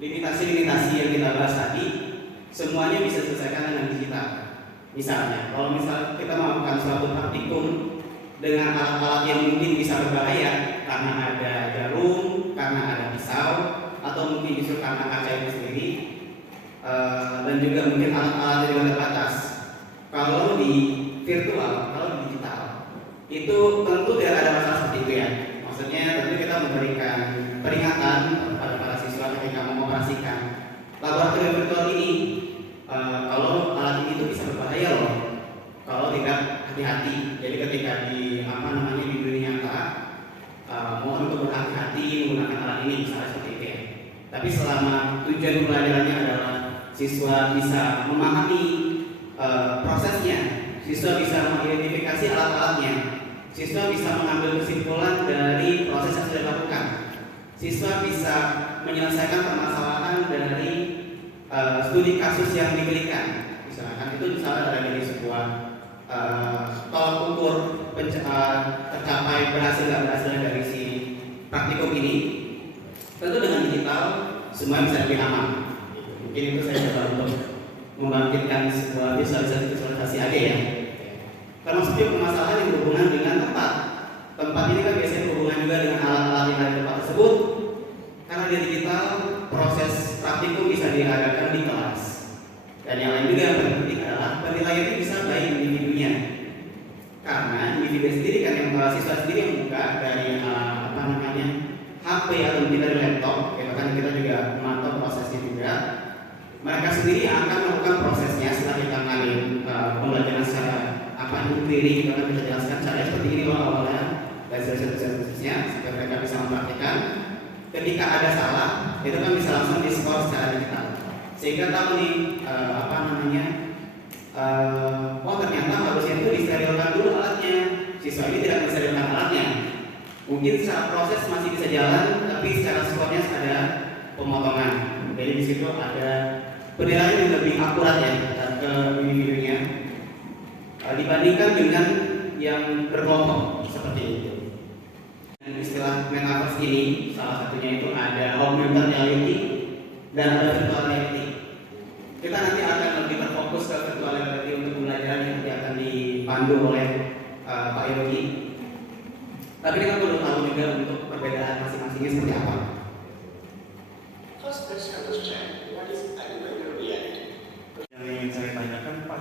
limitasi-limitasi yang kita bahas tadi semuanya bisa diselesaikan dengan digital. Misalnya, kalau kita melakukan suatu praktikum dengan alat-alat yang mungkin bisa berbahaya karena ada jarum, karena ada pisau, atau mungkin justru karena kaca itu sendiri, dan juga mungkin alat-alat yang terbatas. Kalau di virtual, kalau di digital, itu tentu tidak ada masalah seperti itu ya. Maksudnya tentu kita memberikan peringatan kepada para siswa ketika mengoperasikan laboratorium virtual ini. Kalau alat ini itu bisa berbahaya loh kalau tidak hati-hati. Jadi ketika di di dunia nyata, mohon untuk berhati-hati menggunakan alat ini, misalnya seperti itu ya. Tapi selama tujuan pembelajarannya adalah siswa bisa memahami prosesnya, siswa bisa mengidentifikasi alat-alatnya, siswa bisa mengambil kesimpulan dari proses yang sudah dilakukan, siswa bisa menyelesaikan permasalahan dari studi kasus yang diberikan. Misalkan itu misalnya ada dari sebuah tolak ukur tercapai berhasil nggak berhasilnya dari si praktikum ini. Tentu dengan digital semua bisa lebih aman. Mungkin itu saya coba untuk membangkitkan sebuah visualisasi aja ya. Termasuk juga permasalahan yang berhubungan dengan tempat. Tempat ini kan biasanya berhubungan juga dengan alat-alat yang ada di tempat tersebut. Karena di digital proses praktikum bisa diadakan di kelas. Dan yang lain juga yang paling penting adalah penilaian ini bisa baik individunya. Karena individu sendiri kan yang siswa sendiri yang buka dari HP atau mungkin dari laptop, gitu kan, kita juga memantau prosesnya juga. Mereka sendiri yang akan melakukan prosesnya setelah kita ngalih pembelajaran secara empiri, kita akan bisa jelaskan caranya seperti ini loh awalnya dan seterusnya sampai mereka bisa mempraktikkan. Ketika ada salah, itu kan bisa langsung di-skor secara digital. Sehingga tahu nih oh ternyata harusnya itu disterilkan dulu alatnya. Siswa ini tidak mensterilkan alatnya. Mungkin secara proses masih bisa jalan, tapi secara skornya ada pemotongan. Jadi di situ ada penilaian yang lebih akurat ya ke individunya dibandingkan dengan yang berkelompok seperti itu. Dan istilah metaverse ini salah satunya itu ada augmented reality dan ada virtual reality. Kita nanti akan lebih berfokus ke virtual reality untuk pembelajaran yang nanti akan dipandu oleh Pak Yogi. Tapi kita perlu tahu juga untuk perbedaan masing-masingnya seperti apa. First, let's understand what is augmented reality. Yang ingin saya tanyakan Pak,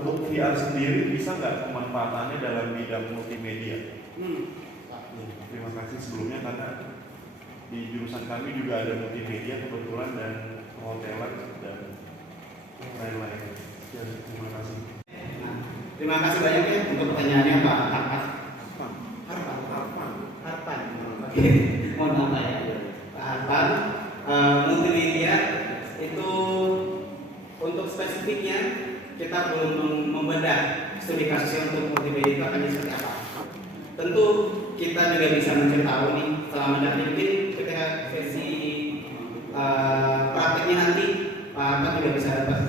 untuk VR sendiri bisa nggak pemanfaatannya dalam bidang multimedia? Terima kasih sebelumnya karena di jurusan kami juga ada multimedia kebetulan dan perhotelan dan lain-lain. Ya, terima kasih. Terima kasih banyak ya untuk pertanyaannya Pak Harpan. Mohon maaf ya Pak Harpan. Multimedia itu untuk spesifiknya kita belum membedah studi kasusnya untuk multimedia itu akan seperti apa. Tentu kita juga bisa mencari tahu nih selama nanti mungkin ketika sesi prakteknya nanti Pak Harpan juga bisa dapat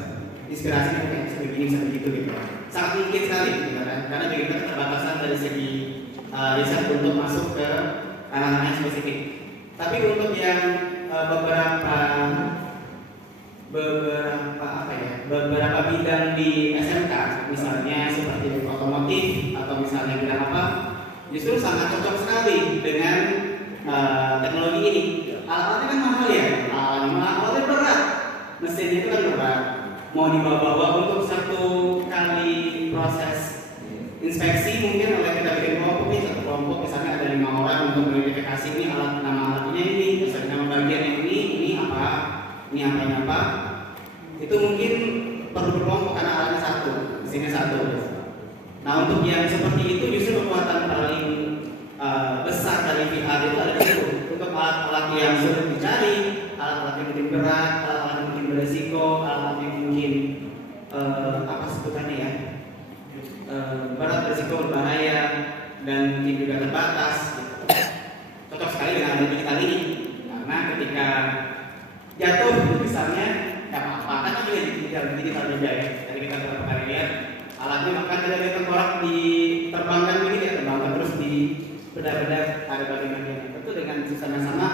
inspirasi kayak bisa begini bisa begitu gitu. Sangat mungkin sekali gitu kan, karena juga kita keterbatasan dari segi riset untuk masuk ke anak-anak yang spesifik. Tapi untuk yang beberapa bidang di SMK, misalnya seperti otomotif atau misalnya bidang apa, justru sangat cocok sekali dengan teknologi ini. Alatnya kan mahal ya, alatnya berat, mesinnya itu kan berat. Mau dibawa-bawa untuk satu kali proses inspeksi mungkin oleh kita bikin kelompok nih, satu kelompok misalnya ada 5 orang untuk mengidentifikasi ini nama alatnya ini, misalnya nama bagian yang ini apa, itu mungkin perlu berkelompok karena alatnya satu, mesinnya satu. Nah untuk yang seperti itu justru kekuatan paling besar dari VR itu ada itu untuk alat-alat yang sulit dicari, alat-alat yang mungkin berat, alat-alat yang mungkin beresiko, alat-alat yang mungkin apa sebutannya ya, berat, beresiko, berbahaya, dan mungkin juga terbatas. Cocok sekali dengan alat digital ini karena ketika jatuh misalnya nggak apa-apa, kan juga digital juga ya. Tadi kita beberapa kali lihat alatnya bahkan dari tengkorak diterbangkan begini ya, terbangkan terus di bedah-bedah ada bagian-bagian. Tentu dengan sama-sama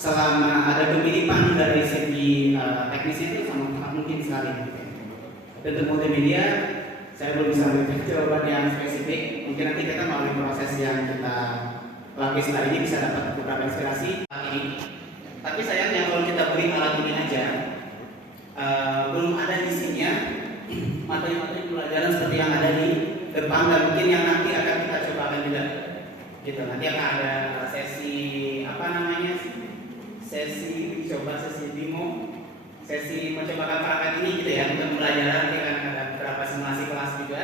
selama ada kemiripan dari segi teknisnya itu sangat mungkin sekali. Untuk multimedia saya belum bisa memberikan jawaban yang spesifik. Mungkin nanti kita melalui proses yang kita latih setelah ini bisa dapat beberapa inspirasi. Tapi sayangnya kalau kita beri alat ini aja, belum ada isinya materi-materi pelajaran seperti yang ada di depan dan mungkin yang nanti akan kita cobakan juga. Gitu. Nanti akan ada sesi sesi demo, sesi mencobakan perangkat ini gitu ya untuk pelajaran. Nanti akan ada beberapa simulasi kelas juga.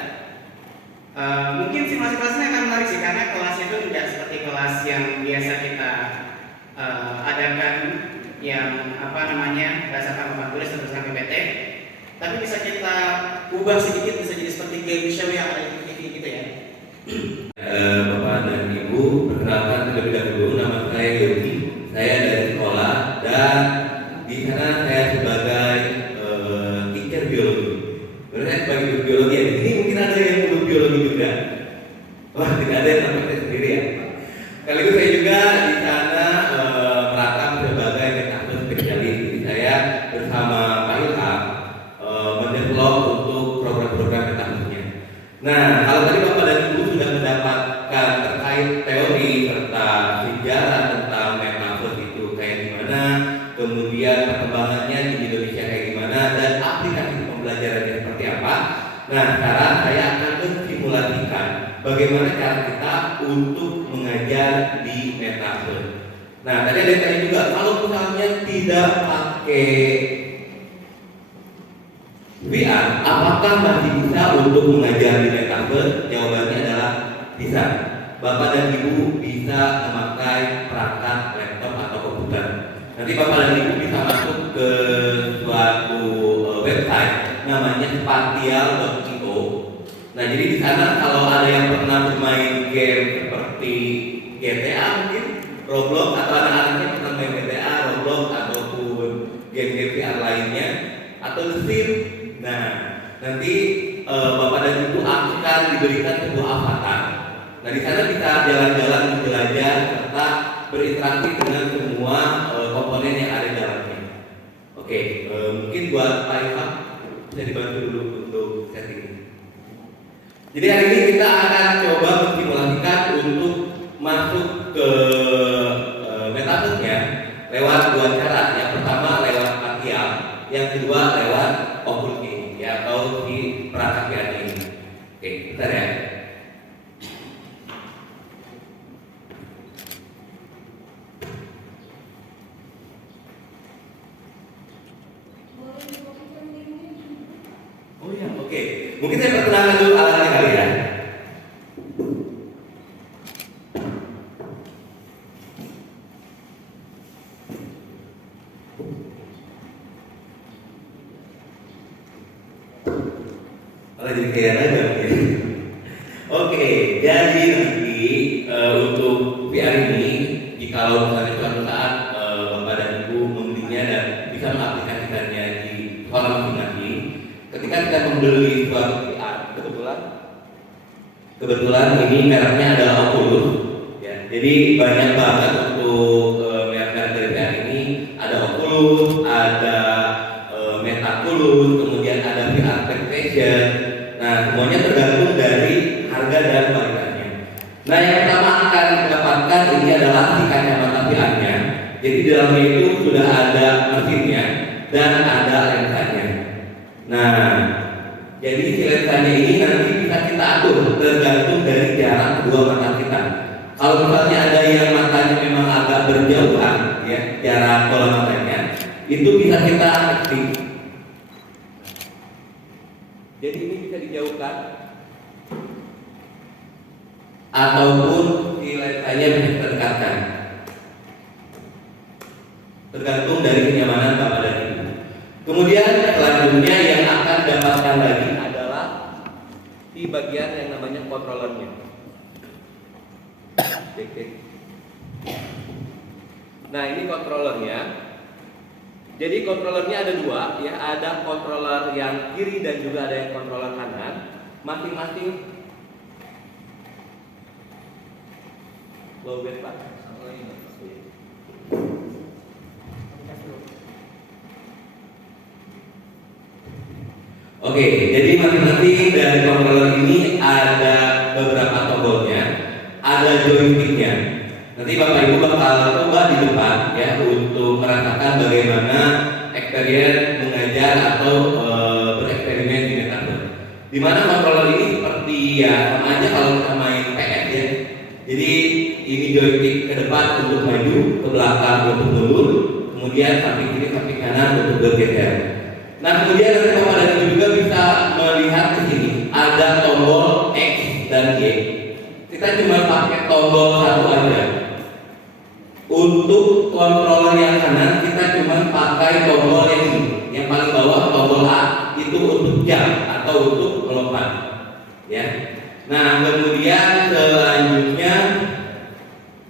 Mungkin simulasi kelasnya akan menarik sih karena kelasnya itu tidak seperti kelas yang biasa kita adakan yang berdasarkan papan tulis atau berdasarkan PPT, tapi bisa kita ubah sedikit, bisa jadi seperti game show yang ada di TV gitu ya. Bapak dan Ibu, perkenalkan terlebih dahulu, nama saya Yogi. Saya dari sekolah dan di sana saya sebagai teacher biologi. Sebenarnya sebagai guru biologi ya. Di sini mungkin ada yang guru biologi juga. Wah, tidak ada yang sampai saya sendiri ya. Sekaligus saya juga di sana merakam sebagai metafor spesialis. Jadi saya bersama Pak Ilham mendevelop untuk program-program metafornya. Nah, kalau tadi Bapak dan Ibu sudah mendapatkan terkait teori serta sejarah tentang metafor itu kayak gimana, kemudian perkembangannya di Indonesia kayak gimana, dan aplikasi pembelajarannya seperti apa. Nah, sekarang saya akan mensimulasikan bagaimana cara kita untuk mengajar di metafor. Nah, tadi ada yang tanya juga, kalau misalnya tidak pakai VR, apakah masih bisa untuk mengajar di metafor? Jawabannya adalah bisa. Bapak dan Ibu bisa memakai perangkat laptop atau komputer. Nanti Bapak dan Ibu bisa masuk ke suatu website namanya spatial.io. Nah, jadi di sana kalau ada yang pernah bermain game seperti GTA mungkin, Roblox, atau anak-anaknya pernah main GTA, Roblox ataupun game-game VR lainnya, atau The Sims. Nah, nanti Bapak dan Ibu akan diberikan sebuah avatar. Nah, di sana bisa jalan-jalan, menjelajah, serta berinteraksi dengan semua komponen yang ada di dalamnya. Oke, mungkin buat Pak Ilham bisa dibantu dulu untuk setting ini. Jadi hari ini kita akan coba mensimulasikan untuk masuk ke metaverse-nya lewat dua cara. Yang pertama lewat spatial, yang kedua lewat Oculus ini, ya, atau di perangkat VR ini. Oke, bentar ya. Oh ya, oke. Mungkin saya perkenalkan dulu alatnya kali ya. Jadi kayak ada ya. Oke, jadi nanti untuk VR ini, jika misalnya suatu saat Bapak dan Ibu membelinya dan bisa mengaplikasikannya di sekolah masing-masing, ketika kita membeli suatu VR, kebetulan ini mereknya adalah Oculus, ya. Jadi banyak banget untuk merek-merek dari VR ini, ada Oculus, ada Metaculus, kemudian ada VR Station. Nah, semuanya tergantung dari harga dan kualitasnya. Nah, yang pertama akan didapatkan ini adalah si kacamata VR-nya. Jadi di dalamnya itu sudah ada mesinnya dan ada lensanya. Nah, jadi si lensanya ini nanti bisa kita atur tergantung dari jarak kedua mata kita. Kalau misalnya ada yang matanya memang agak berjauhan, ya, jarak pola matanya, itu bisa kita aktif. Jadi ini bisa dijauhkan ataupun si lensanya bisa kita dekatkan, tergantung dari kenyamanan Bapak dan Ibu. Kemudian selanjutnya yang akan dapatkan lagi adalah di bagian yang namanya controllernya. Nah, ini controllernya. Jadi controllernya ada dua, ya, ada controller yang kiri dan juga ada yang controller kanan. Masing-masing low band Pak. Oke, jadi masing-masing dari controller ini ada beberapa tombolnya, ada joysticknya. Nanti Bapak Ibu bakal coba di depan ya untuk merasakan bagaimana experience mengajar atau bereksperimen di metaverse. Di mana controller ini seperti ya sama aja kalau kita main PS ya. Jadi ini joystick ke depan untuk maju, ke belakang untuk mundur, kemudian samping kiri, samping kanan untuk bergeser. Nah kemudian nanti Bapak dan Ibu juga bisa melihat di sini ada tombol X dan Y. Kita cuma pakai tombol satu aja. Untuk controller yang kanan kita cuma pakai tombol yang ini, yang paling bawah tombol A itu untuk jump atau untuk melompat. Ya. Nah kemudian selanjutnya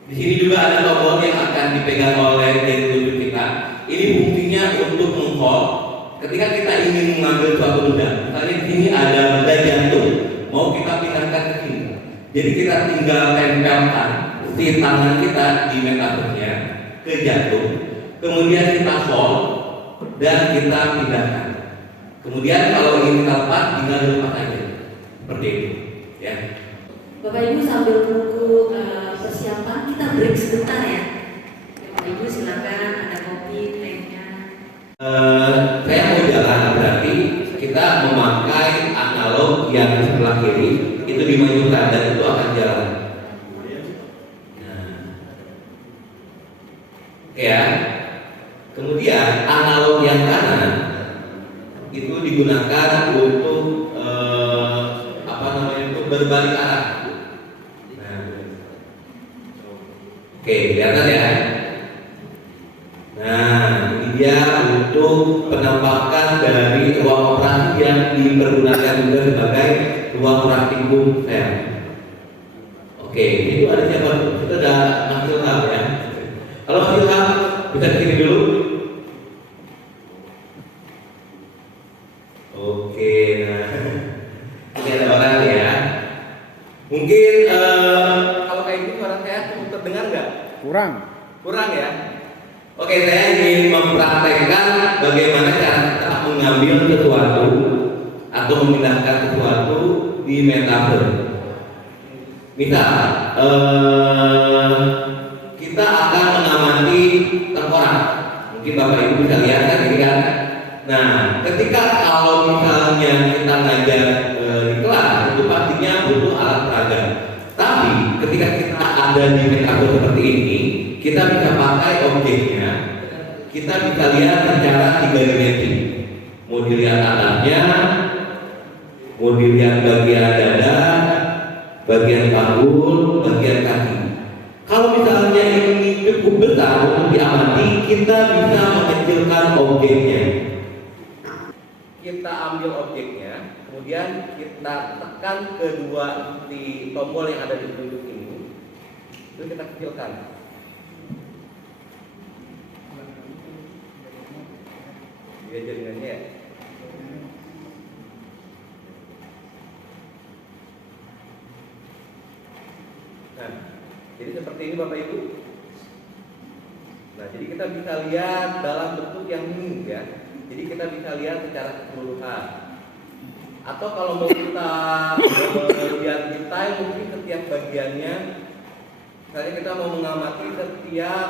di sini juga ada tombol yang akan dipegang oleh jari telunjuk kita. Ini fungsinya untuk meng-hold. Ketika kita ingin mengambil suatu benda, misalnya di sini ada benda jantung, mau kita pindahkan ke sini. Jadi kita tinggal tempelkan si tangan kita di metaverse-nya ke jantung, kemudian kita hold dan kita pindahkan. Kemudian kalau ingin kita lepas, tinggal lepas aja, seperti itu, ya. Bapak Ibu sambil menunggu persiapan, kita break sebentar ya. Bapak Ibu silakan, ada kopi, tehnya. Saya mau jalan, berarti kita memakai analog yang sebelah kiri itu dimajukan dan itu akan jalan. Ya, kemudian analog yang kanan itu digunakan untuk untuk berbalik arah. Nah, oke, kelihatan ya. Nah, ini dia untuk penampakan dari ruang operasi yang dipergunakan juga sebagai ruang praktikum sel. Oke, itu ada siapa? Itu ada Mas Ilham ya. Kalau Mas Ilham bisa kesini dulu. Oke, nah ini ada orang ya. Mungkin kalau kayak gitu suara saya terdengar nggak? Kurang ya. Oke, saya ingin mempraktekkan bagaimana cara kita mengambil sesuatu atau memindahkan sesuatu di metaverse. Misal, kita akan mengamati tengkorak. Mungkin Bapak Ibu bisa lihat kan ini kan. Nah, ketika kalau misalnya kita ngajar di kelas, itu pastinya butuh alat peraga. Tapi ketika kita ada di metaverse seperti ini, kita bisa pakai objeknya. Kita bisa lihat secara 3 dimensi. Mau dilihat atasnya, mau dilihat bagian dada, bagian panggul, bagian kaki. Kalau misalnya ini cukup besar untuk diamati, kita bisa mengecilkan objeknya. Kita ambil objeknya, kemudian kita tekan kedua di tombol yang ada di telunjuk ini, itu kita kecilkan. Dia jaringannya ya. Nah, jadi seperti ini Bapak Ibu. Nah, jadi kita bisa lihat dalam bentuk yang ini ya. Jadi kita bisa lihat secara keseluruhan. Atau kalau mau kita lihat detail mungkin setiap bagiannya. Misalnya kita mau mengamati setiap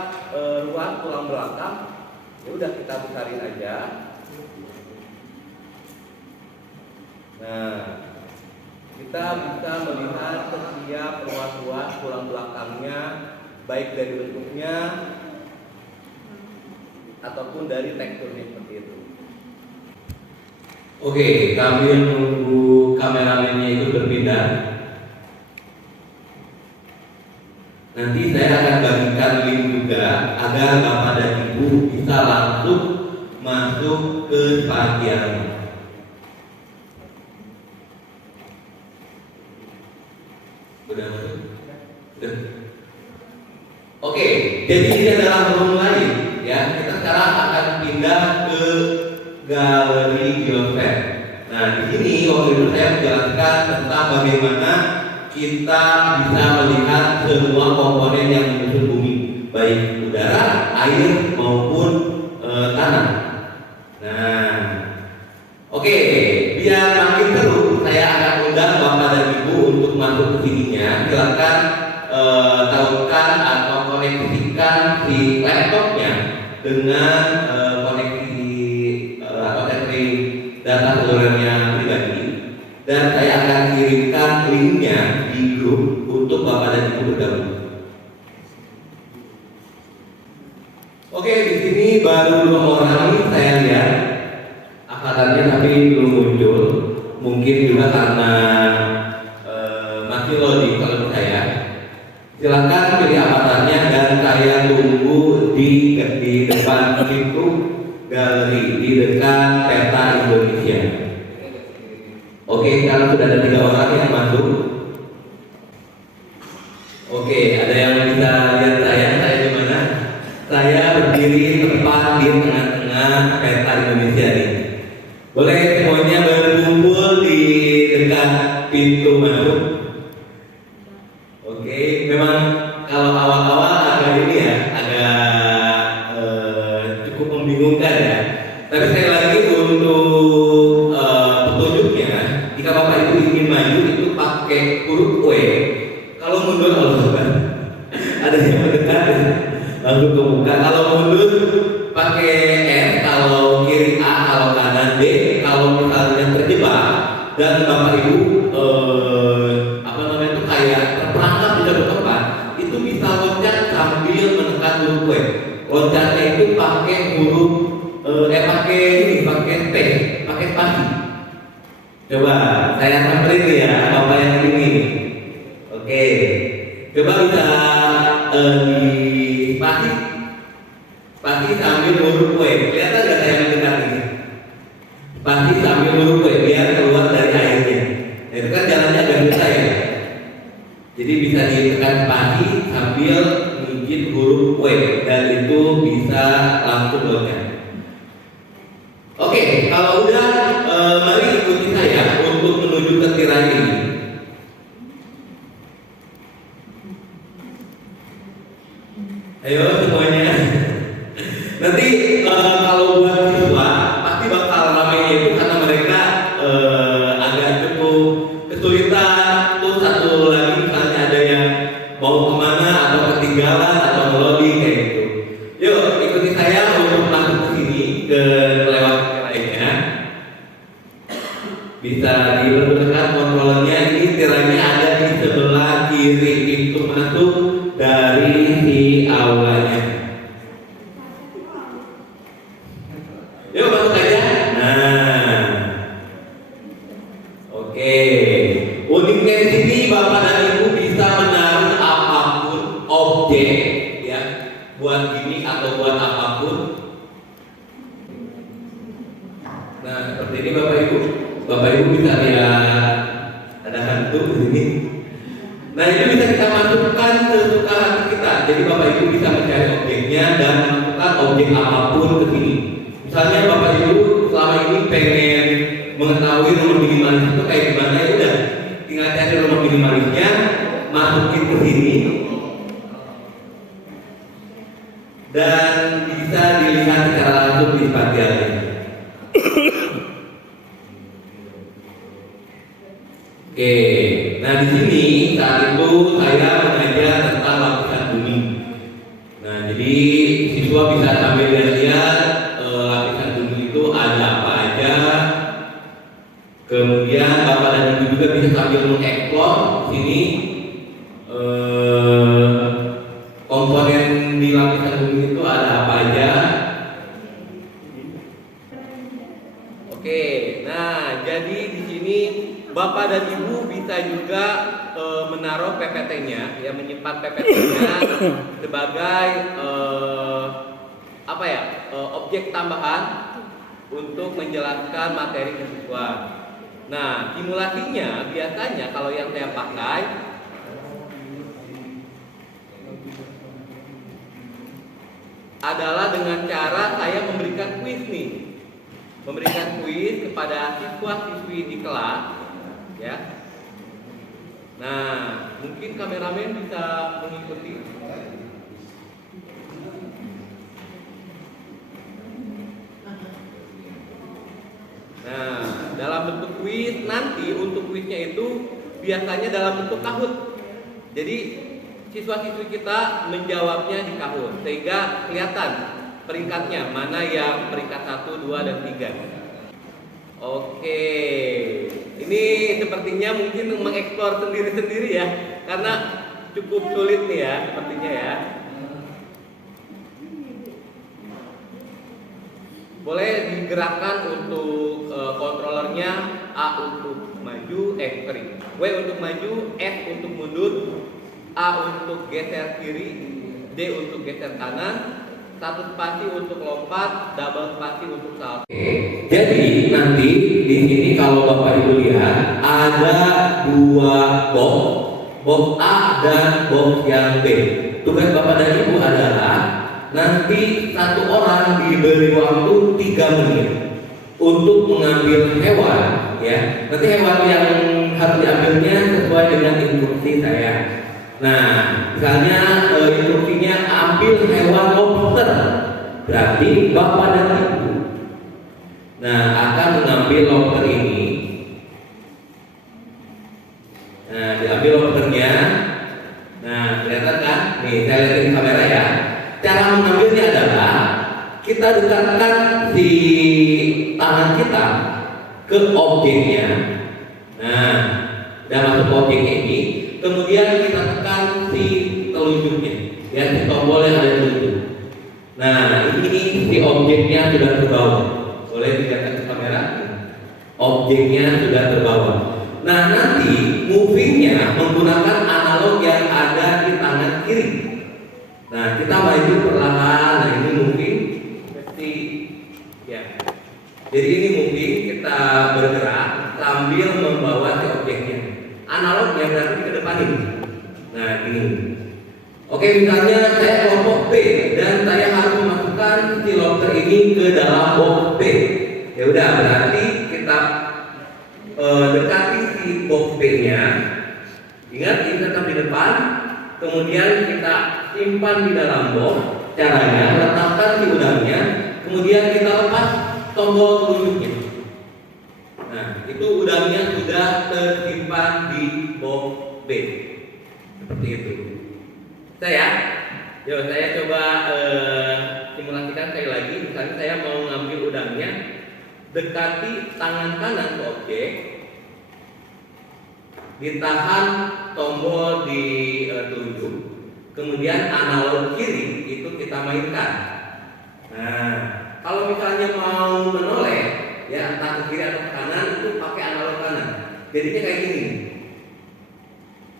ruang tulang belakang, ya udah kita besarin aja. Nah, kita bisa melihat setiap ruas-ruas tulang belakangnya, baik dari bentuknya ataupun dari teksturnya seperti itu. Oke, sambil menunggu kameramennya itu berpindah, nanti saya akan bagikan link juga agar Bapak dan Ibu bisa langsung masuk ke bagian. Udah. Oke, jadi ini adalah room lain ya. Kita sekarang akan pindah ke galeri geosfer. Nah, di sini waktu itu saya menjelaskan tentang bagaimana kita bisa melihat semua komponen yang menyusun bumi, baik udara, air maupun tanah. Nah, oke, biar dengan koneksi data selulernya pribadi, dan saya akan kirimkan linknya di grup untuk Bapak dan Ibu bergabung. Oke, di sini baru 2 orang ini saya lihat angkatannya tapi belum muncul. Mungkin juga karena masih loading kalau saya. Silakan pilih avatarnya dan saya tunggu di depan pintu galeri di dekat peta Indonesia. Oke, sekarang sudah ada 3 orang yang masuk. Oke, ada yang bisa lihat saya di mana? Saya berdiri tepat di tengah-tengah peta Indonesia nih. Boleh semuanya berkumpul di dekat pintu masuk. Oke, memang kalau awal-awal agak ini ya, agak cukup membingungkan ya. Tapi sekali lagi untuk petunjuknya, jika Bapak Ibu ingin maju itu pakai huruf W. Kalau mundur ada yang mendekat langsung ke muka. Kalau mundur pakai F, kalau kiri A, kalau kanan D. Kalau misalnya terjebak dan Bapak Ibu itu kayak terperangkap di satu tempat, itu bisa loncat sambil menekan huruf W. Loncatnya itu pakai huruf pakai T, pakai spasi. Coba saya samperin ya Bapak yang ini. Oke, coba bisa di spasi sambil huruf W. Kelihatan nggak saya mendekat ini? Spasi sambil huruf W biar keluar dari airnya. Nah, itu kan jalannya agak susah ya. Jadi bisa ditekan spasi sambil menggigit huruf W dan itu bisa langsung loncat. Oke, kalau udah mari ikuti saya untuk menuju ke tirai ini. Ayo semuanya. Nanti kalau buat siswa pasti bakal ramai itu karena mereka agak cukup kesulitan. Tuh satu lagi misalnya ada yang mau kemana atau ketinggalan atau melodi kayak gitu. Yuk ikuti saya untuk masuk ke sini ke lewat tirainya. Bisa dipergunakan kontrolnya. Ini tirainya ada di sebelah kiri pintu masuk dari si aulanya. Yuk masuk aja. Nah, oke. Uniknya di sini Bapak dan Ibu bisa menaruh apapun objek, ya, buat gini atau buat apapun. Nah, seperti ini Bapak Ibu. Bapak Ibu bisa lihat ada hantu di sini. Nah, itu bisa kita masukkan sesuka hati kita. Jadi Bapak Ibu bisa mencari objeknya dan masukkan objek apapun ke sini. Misalnya Bapak Ibu selama ini pengen mengetahui rumah minimalis itu kayak gimana, ya udah tinggal cari rumah minimalisnya, masukin ke sini dan bisa dilihat secara langsung di spasialnya. Oke, nah di sini saat itu saya mengajar tentang lapisan bumi. Nah, jadi siswa bisa sambil lihat lapisan bumi itu ada apa aja. Kemudian Bapak dan Ibu juga bisa sambil mengeksplor sini komponen di lapisan bumi itu ada apa aja. Oke, nah jadi di sini Bapak dan Ibu bisa juga menaruh PPT-nya, ya, menyimpan PPT-nya sebagai objek tambahan untuk menjelaskan materi ke siswa. Nah, simulasinya biasanya kalau yang saya pakai adalah dengan cara saya memberikan kuis nih, memberikan kuis kepada siswa-siswi di kelas, ya. Nah, mungkin kameramen bisa mengikuti. Nah, dalam bentuk kuis, nanti untuk kuisnya itu biasanya dalam bentuk Kahoot. Jadi siswa-siswi kita menjawabnya di Kahoot sehingga kelihatan peringkatnya, mana yang peringkat 1, 2, dan 3. Oke, ini sepertinya mungkin mengeksplor sendiri-sendiri ya, karena cukup sulit nih ya, sepertinya ya. Boleh digerakkan untuk kontrolernya. A untuk maju, W untuk maju, F untuk mundur, A untuk geser kiri, D untuk geser kanan, 1 spasi untuk lompat, double spasi untuk salto. Jadi nanti di sini kalau Bapak Ibu lihat ada 2 box A dan box yang B. Tugas Bapak dan Ibu adalah nanti satu orang diberi waktu 3 menit untuk mengambil hewan, ya. Nanti hewan yang harus diambilnya sesuai dengan instruksi saya. Nah, misalnya instruksinya ambil hewan lobster, berarti Bapak dan Ibu akan mengambil lobster ini. Nah, diambil lobsternya. Nah, kelihatan kan? Nih, saya lihat di kamera ya. Cara mengambilnya adalah kita dekatkan si tangan kita ke objeknya. Nah, udah masuk objeknya ini. Kemudian kita tekan si telunjuknya, ya, si tombol yang ada di telunjuk. Nah, ini si objeknya sudah terbawa. Boleh dilihat ke kamera. Objeknya sudah terbawa. Nah, nanti movingnya menggunakan analog yang ada di tangan kiri. Nah, kita maju perlahan. Nah, ini moving seperti ya. Jadi ini moving, kita bergerak sambil membawa si objeknya. Analognya berarti ke depan ini. Nah, ini. Oke, misalnya saya kelompok B dan saya harus memasukkan si lobster ini ke dalam box B. Ya udah, berarti kita dekati si box B-nya. Ingat, ini tetap di depan. Kemudian kita simpan di dalam box. Caranya letakkan si udangnya, kemudian kita lepas tombol telunjuknya. Nah, itu udangnya sudah tersimpan di box B. Seperti itu. Saya coba simulasikan sekali lagi. Misalnya saya mau ngambil udangnya, dekati tangan kanan ke objek, ditahan tombol di telunjuk, kemudian analog kiri itu kita mainkan. Nah, kalau misalnya mau menoleh, ya entah ke kiri atau ke kanan, itu pakai analog kanan. Jadinya kayak gini.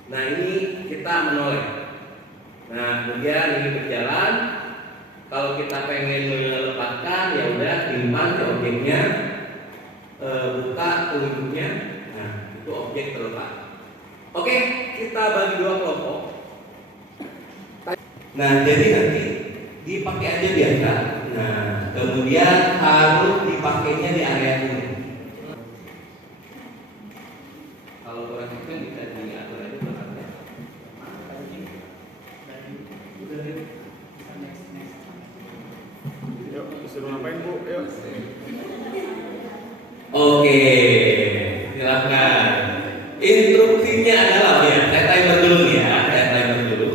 Nah, ini kita menoleh. Nah, kemudian ini berjalan. Kalau kita pengen melepaskan, ya udah simpan ke objeknya, buka telunjuknya. Nah, itu objek terlepas. Oke, kita bagi 2 kelompok. Nah, jadi nanti dipakai aja biasa. Nah, kemudian harus dipakainya di area ini. Kalau kurang itu bisa diatur aja berarti. Yuk, disuruh ngapain Bu? Yuk. Oke, silakan. Instruksinya adalah ya, saya timer dulu nih ya, saya timer dulu.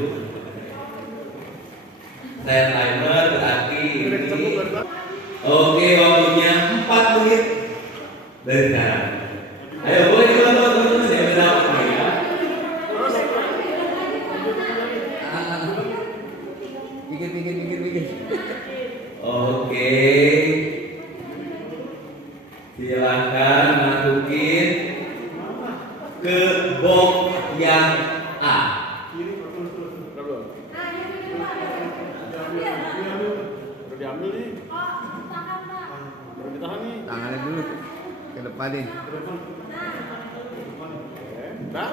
Saya timer berarti ini. Oke, waktunya 4 menit dari sekarang. Ayo, boleh dibantu dulu saya berdapat ya. Pikir. Oke. Silakan masukin ke box yang A. Udah diambil nih. Udah ditahan nih. Tangannya dulu ke depanin. Dah.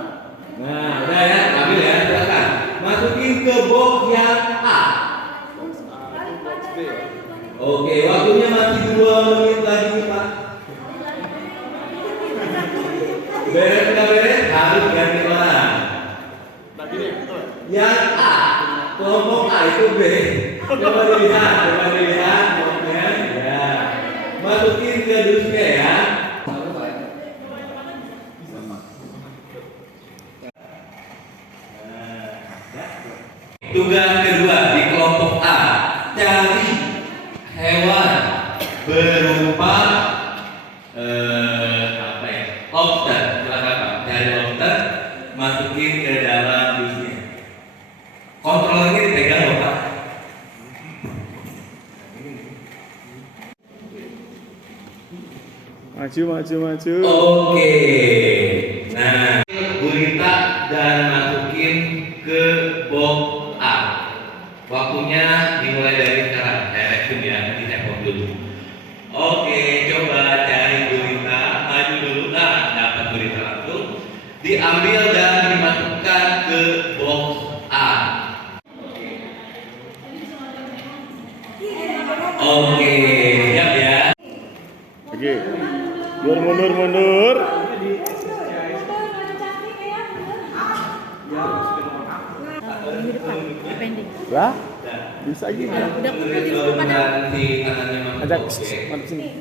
Nah, udah ya, ambil ya, silakan. Masukin ke box yang A. Box B. Oke, waktunya masih 2 menit lagi, Pak. Beres nggak beres? Harus ganti orang. Nah, gini, betul. Yang A, kelompok A itu B. Coba dilihat boxnya. Ya. Masukin ke dusnya ya. Tugas kedua di kelompok A, cari hewan berupa apa ya? Lobster. Silakan Pak. Cari lobster, masukin ke dalam dusnya. Kontrolnya dipegang loh Pak. Maju. Oke. Nah, gurita dan masukin ke box A. Waktunya dimulai dari sekarang. Saya resume ya, nanti saya pause dulu. Oke, coba cari gurita, maju dulu. Nah, dapat gurita langsung. Diambil dan dimasukkan ke box A. Oke, siap ya. Oke. Mundur. Lah, bisa gitu. Ajak, mantap sini.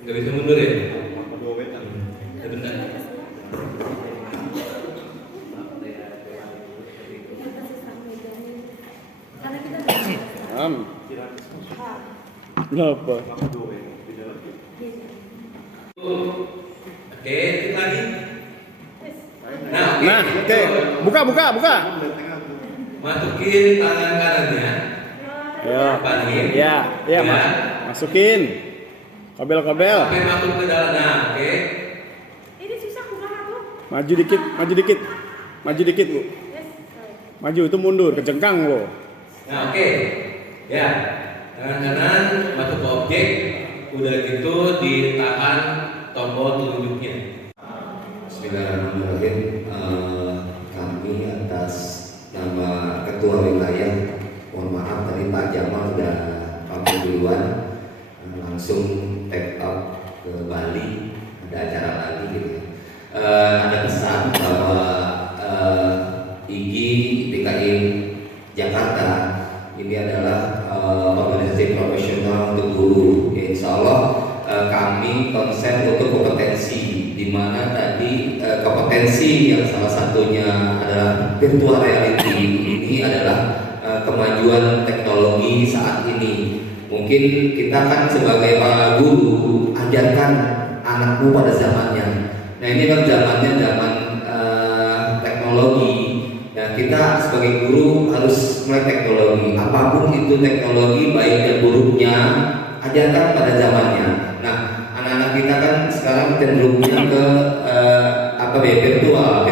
Nggak bisa mundur ya? Sebentar. Kenapa? Oke, itu lagi. Nah, oke. Buka. Masukin tangan kanannya. Ya. Panin. Ya, masukin. Kabel. Sampai masuk ke dalam. Nah, oke. Ini susah bukan aku. Maju dikit, Bu. Maju itu mundur, kejengkang lo. Nah, oke. Ya. Tangan kanan masuk ke objek. Udah gitu ditahan tombol telunjuknya. Bismillahirrahmanirrahim. Kami atas nama Ketua Wilayah, mohon maaf tadi Pak Jamal sudah pamit duluan, langsung take up ke Bali, ada acara lagi gitu ya. Ada pesan bahwa IGI DKI Jakarta ini adalah organisasi profesional untuk guru. Ya, insya Allah kami konsen untuk kompetensi, di mana tadi kompetensi yang salah satunya adalah virtual reality. Ini adalah kemajuan teknologi saat ini. Mungkin kita kan sebagai para guru ajarkan anakmu pada zamannya. Nah ini kan zamannya zaman teknologi. Nah kita sebagai guru harus mulai teknologi. Apapun itu teknologi baik dan buruknya, ajarkan pada zamannya. Nah anak-anak kita kan sekarang cenderungnya ke virtual,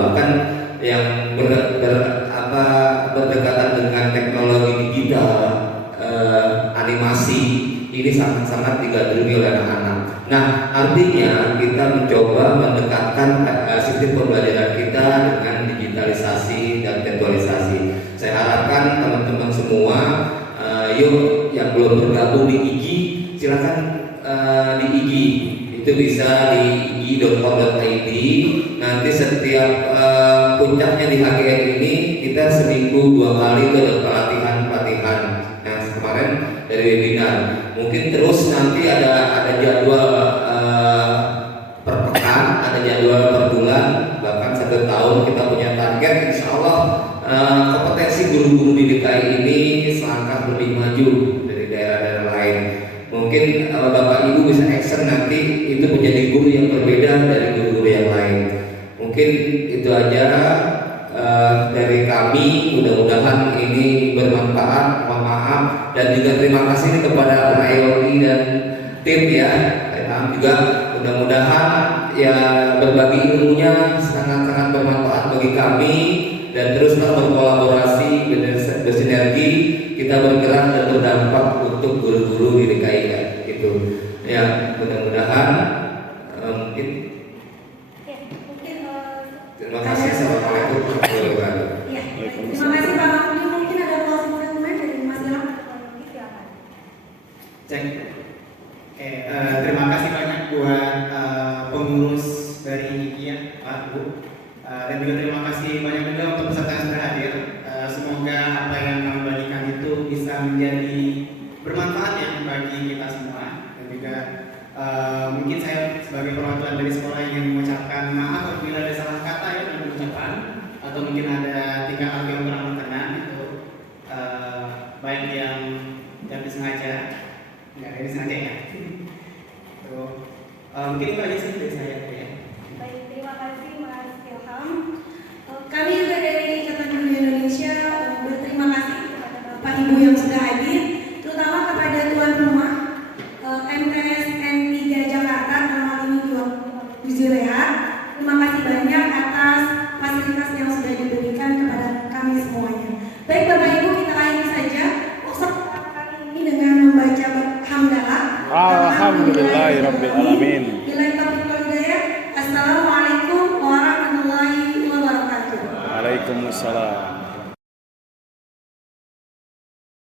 bahkan yang berdekatan dengan teknologi digital, animasi ini sangat-sangat digandrungi oleh anak-anak. Nah, artinya kita mencoba mendekatkan sistem pembelajaran kita dengan digitalisasi dan virtualisasi. Saya harapkan teman-teman semua, yuk yang belum bergabung di IGI, silakan di IGI. Itu bisa di igi.com.id. Nanti setiap puncaknya di HGM ini kita seminggu 2 kali itu ada pelatihan. Nah kemarin dari webinar, mungkin terus nanti ada jadwal per pekan, ada jadwal per bulan, bahkan 1 tahun kita punya target. Insya Allah kompetensi guru-guru di DKI ini selangkah lebih maju dari daerah-daerah lain. Mungkin Bapak Ibu bisa action nanti itu menjadi guru yang berbeda dari guru-guru yang lain. Mungkin itu aja dari kami. Mudah-mudahan ini bermanfaat. Mohon maaf dan juga terima kasih kepada IOI dan tim ya. Juga mudah-mudahan ya berbagi ilmunya sangat-sangat bermanfaat bagi kami, dan teruslah berkolaborasi, bersinergi, kita bergerak dan berdampak untuk guru-guru di DKI itu. Ya, mudah-mudahan mungkin. Terima kasih. Assalamualaikum warahmatullahi wabarakatuh. Terima kasih Pak Mahfudi. Mungkin ada closing statement dari Mas Ilham. Terima kasih banyak buat pengurus dari IKI ya, Pak Bu. Dan juga terima kasih banyak juga untuk peserta yang sudah hadir. Semoga apa yang kami bagikan itu bisa menjadi bermanfaat ya bagi kita semua. Dan juga mungkin saya sebagai perwakilan dari sekolah ingin mengucapkan maaf apabila ada salah kata ya dalam ucapan, atau mungkin ada tingkah laku yang kurang berkenan itu baik yang disengaja, nggak ada disengaja ya. Mungkin itu aja sih dari saya ya. Baik, terima kasih Mas Ilham. Kami juga dari Ikatan Guru Indonesia berterima kasih kepada Bapak Ibu yang sudah hadir, terutama kepada tuan rumah MTS N3 Jakarta dalam hal ini Bu Zuleha. Terima kasih banyak atas fasilitas yang sudah diberikan kepada kami semuanya. Baik Bapak Ibu, kita akhiri saja workshop kali ini dengan membaca hamdalah. Alhamdulillahirabbil alamin. Assalamualaikum warahmatullahi wabarakatuh. Waalaikumsalam.